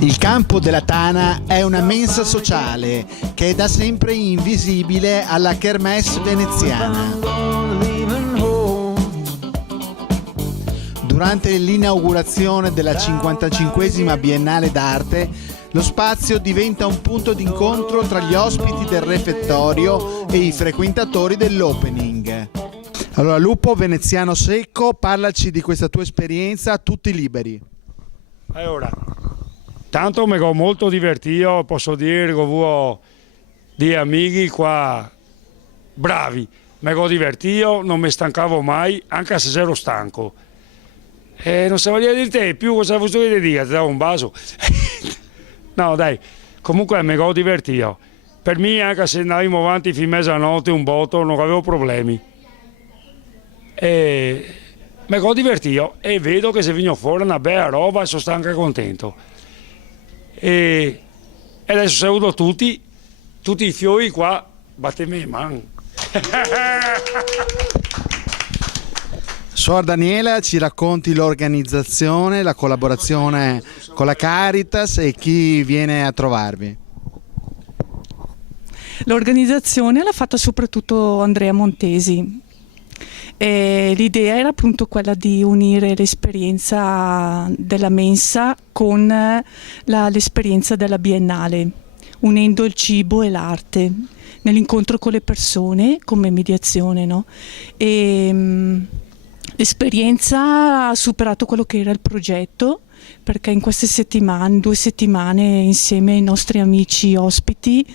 Il campo della Tana è una mensa sociale che è da sempre invisibile alla Kermesse veneziana. Durante l'inaugurazione della 55esima Biennale d'Arte, lo spazio diventa un punto d'incontro tra gli ospiti del refettorio e i frequentatori dell'opening. Allora, Lupo Veneziano Secco, parlaci di questa tua esperienza, tutti liberi. Allora, tanto mi ho molto divertito, posso dire che ho avuto degli amici qua bravi, mi ho divertito, non mi stancavo mai, anche se ero stanco. E non sapevo dire te più cosa vuoi dire, ti davo un bacio. No dai, comunque mi ho divertito. Per me, anche se andavamo avanti fino a mezzanotte un botto, non avevo problemi. E mi ho divertito e vedo che se viene fuori una bella roba e sono anche contento. E adesso saluto tutti i fiori qua, battemi le mani. Suor Daniela, ci racconti l'organizzazione, la collaborazione con la Caritas e chi viene a trovarvi? L'organizzazione l'ha fatta soprattutto Andrea Montesi. L'idea era appunto quella di unire l'esperienza della mensa con l'esperienza della Biennale, unendo il cibo e l'arte nell'incontro con le persone come mediazione, no? L'esperienza ha superato quello che era il progetto, perché in queste settimane, 2 settimane, insieme ai nostri amici ospiti,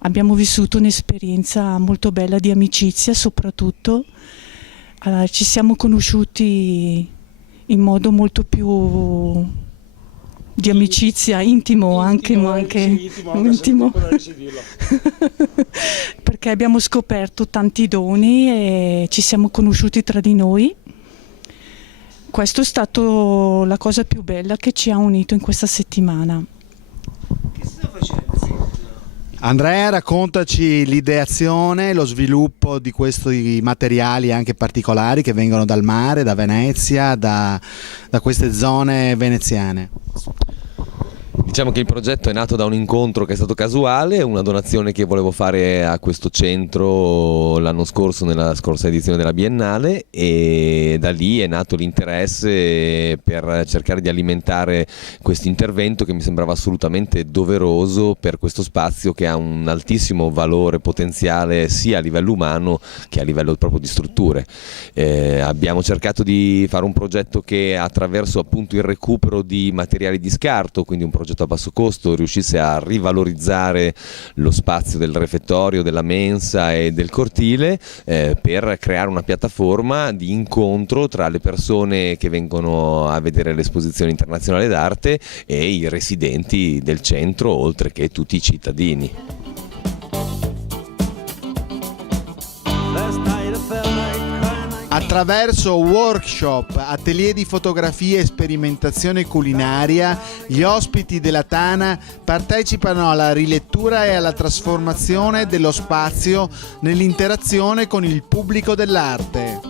abbiamo vissuto un'esperienza molto bella di amicizia soprattutto. Ci siamo conosciuti in modo molto più di amicizia, intimo anche perché abbiamo scoperto tanti doni e ci siamo conosciuti tra di noi. Questo è stato la cosa più bella che ci ha unito in questa settimana. Andrea, raccontaci l'ideazione, lo sviluppo di questi materiali anche particolari che vengono dal mare, da Venezia, da queste zone veneziane. Diciamo che il progetto è nato da un incontro che è stato casuale, una donazione che volevo fare a questo centro l'anno scorso, nella scorsa edizione della Biennale, e da lì è nato l'interesse per cercare di alimentare questo intervento che mi sembrava assolutamente doveroso per questo spazio che ha un altissimo valore potenziale sia a livello umano che a livello proprio di strutture. Abbiamo cercato di fare un progetto che attraverso appunto il recupero di materiali di scarto, quindi un progetto a basso costo, riuscisse a rivalorizzare lo spazio del refettorio, della mensa e del cortile per creare una piattaforma di incontro tra le persone che vengono a vedere l'esposizione internazionale d'arte e i residenti del centro, oltre che tutti i cittadini. Attraverso workshop, atelier di fotografia e sperimentazione culinaria, gli ospiti della Tana partecipano alla rilettura e alla trasformazione dello spazio nell'interazione con il pubblico dell'arte.